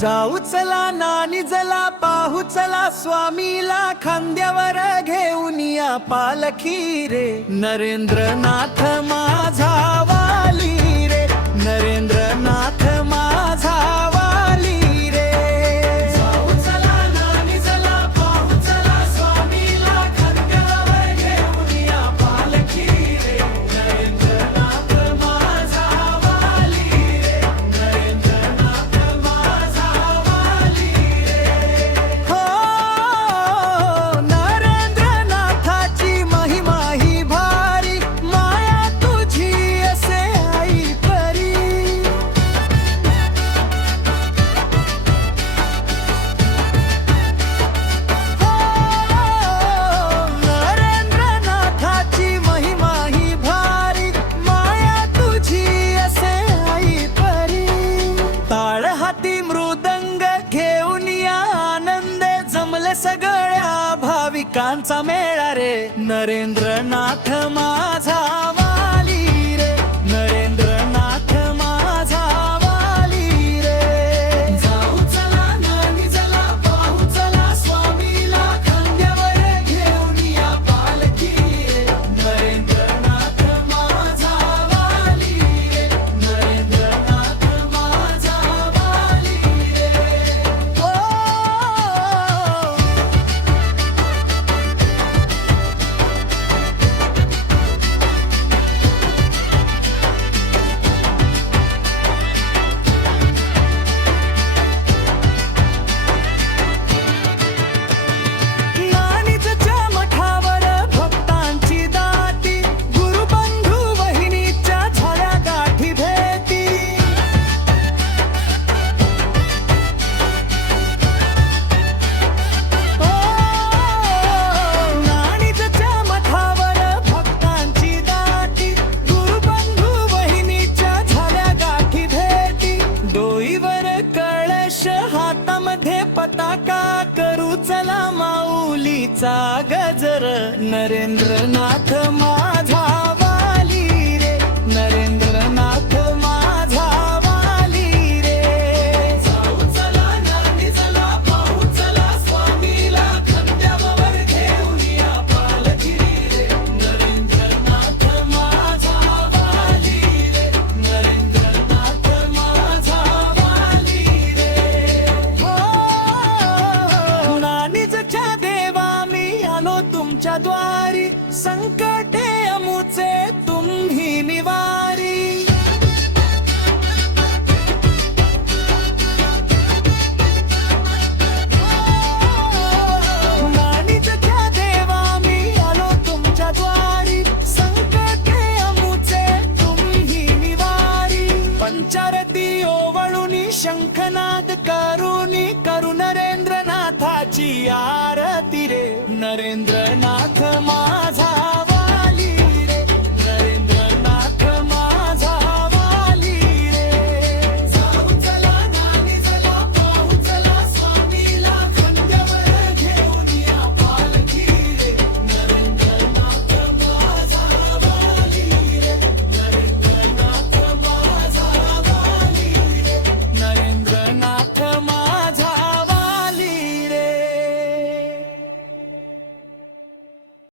जाऊ चला नानी जला पाहू चला स्वामीला खांद्यावर घेऊन या पालखी रे नरेंद्रनाथ माझा वाली रे नरेंद्रनाथ माझा वाली रे जाऊ चला नानी जला पाहू चला स्वामीला खांद्यावर घेऊन या पालखी रे नरेंद्रनाथ माझा वाली रे नरेंद्रनाथ माझा वाली रे हो नरेंद्रनाथाची महिमा ही भारी माया तुझी असे आई परी हो नरेंद्रनाथाची महिमा ही भारी माया तुझी असे आई परी ताळ हाती मृदंग घेऊन या आनंद जमले सगळ्या भाविकांचा मेळा रे नरेंद्रनाथ माझा वाली रे नरेंद्रनाथ माझा वाली रे जाऊ चला नानी चला पाहू चला स्वामीला खांद्यावर घेऊन या पालखी रे नरेंद्रनाथ माझा वाली रे नरेंद्रनाथ माझा वाली रे ओ नानीच्या मठावर भक्तांची दाटी गुरुबंधू वहिनीच्या झाल्या गाठी भेटी ओ नानीच्या मठावर भक्तांची दाटी गुरुबंधू वहिनीच्या झाल्या गाठी भेटी डोईवर कळश हातामध्ये पताका करू चला माऊलीचा गजर नरेंद्रनाथ